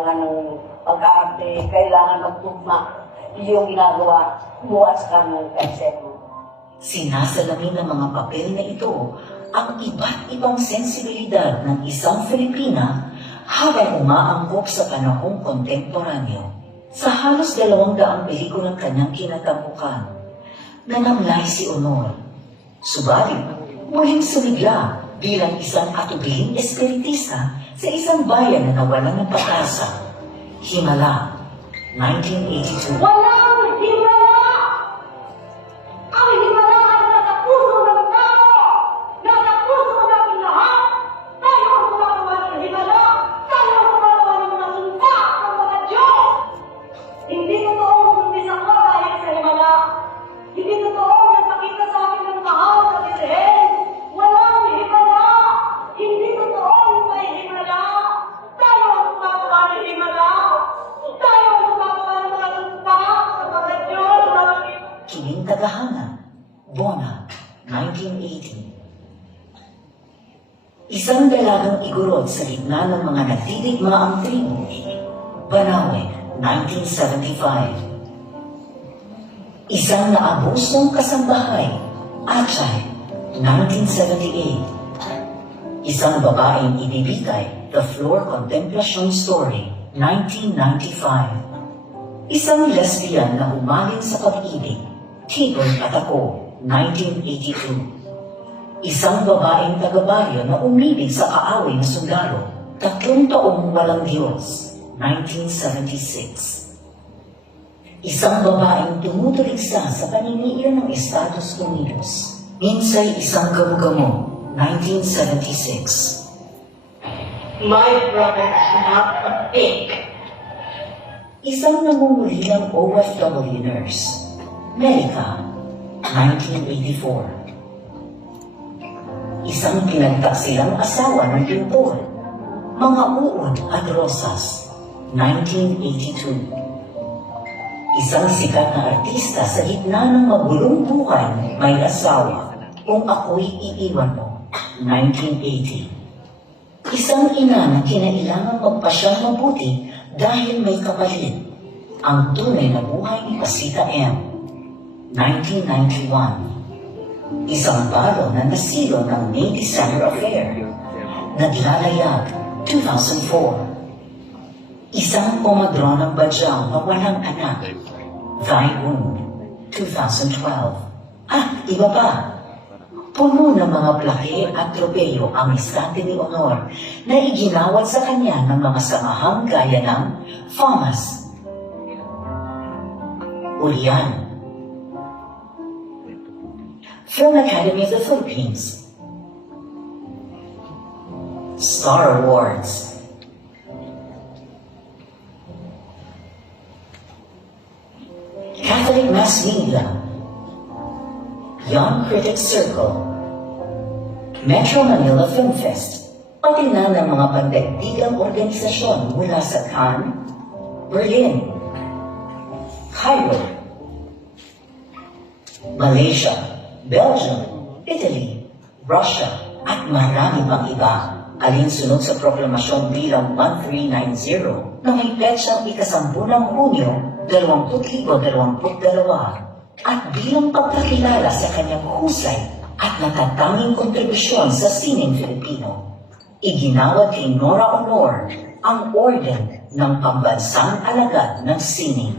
kailangan ng pag-aarte, kailangan magtugma. Yung ginagawa mo at sa kanong kaisip mo. Sinasalamin ng mga papel na ito ang iba't ibang sensibilidad ng isang Filipina habang umaangkop sa panahong kontemporanyo. Sa halos 200 pelikulang kanyang kinatampukan, nanamlay si Honor. Subalit, muling sumigla bilang isang katubiling espiritista sa isang bayan na nawalan ng pag-asa. Himala, 1982. Walang himala! Ang himala ay nasa puso ng tao! Nasa puso natin lahat! Tayo ang gumagawa ng himala! Tayo ang gumagawa ng mga sumpa ng mga Diyos! Hindi totoong sundin ako dahil sa himala! Hindi totoong nagpakita sa akin ng mahal sa Bethlehem! Walang himala! Hindi totoong may himala! Tayo ang gumagawa ng himala! Tayo ang gumagawa ng mga sumpa ng mga Diyos! Kiling Tagahanga, Bona, 1980. Isang dalagang igorot sa gitna ng mga nagtidigmaang tribo, Banawe, 1975. Isang naabusong kasambahay, Achay, 1978. Isang babaeng ibibigay, The Floor Contemplation Story, 1995. Isang lesbian na humaling sa pag-ibig, Tibon at Ako, 1982. Isang babaeng taga-baryo na umibig sa kaaway na sundalo, 3 taong walang Diyos, 1976. Isang babaeng tumutuligsa sa paniniil ng Estados Unidos, minsay isang gamo-gamo, 1976. My brother's not a pig. Isang nangungulilang OFW nurse, Medica, 1984. Isang pinagtaksilang asawa ng pintor, Mga Uod at Rosas, 1982. Isang sikat na artista sa gitna ng magulong buhay, may asawa, Kung Ako'y Iiwan Mo, 1980. Isang ina na kinailangang magpasyang mabuti dahil may kapalit, Ang Tunay na Buhay ni Pasita M, 1991. Isang balo na nasilo ng May December Affair, Naglalayag, 2004. Isang komadronang badyang na walang anak, Thy Wound, 2012. Iba pa. Puno ng mga plaque at tropeyo ang estante ni Honor na iginawad sa kanya ng mga samahang gaya ng FAMAS, Ulian, Film Academy of the Philippines, Star Awards, Catholic Mass Media, Young Critics Circle, Metro Manila Film Fest, pati na ng mga pandaigdigang organisasyon mula sa Cannes, Berlin, Cairo, Malaysia, Belgium, Italy, Russia, at marami pang iba, alinsunod sa proklamasyon bilang 1390 na may petsang ika-10 ng Hunyo 2022 at bilang pagkakilala sa kanyang husay at natatanging kontribusyon sa sineng Filipino. Iginawad kay Nora Honor ang Orden ng Pambansang Alagad ng Sining.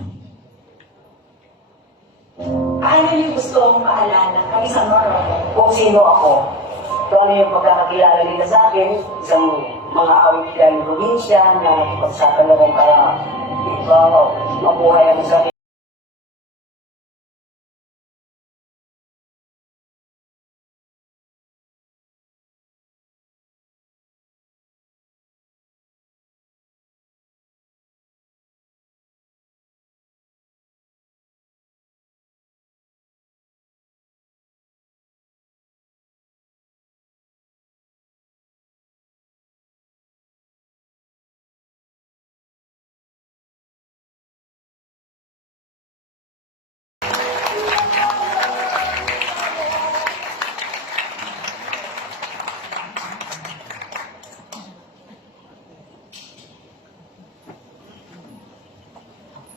Ano yung gusto mong maalala? Kami sa Nora. Kung sino ako, kung ano yung pagkakakilala nila sa akin, isang mga awit ng probinsya na ipagsakalawang para mabuhay ang sarili.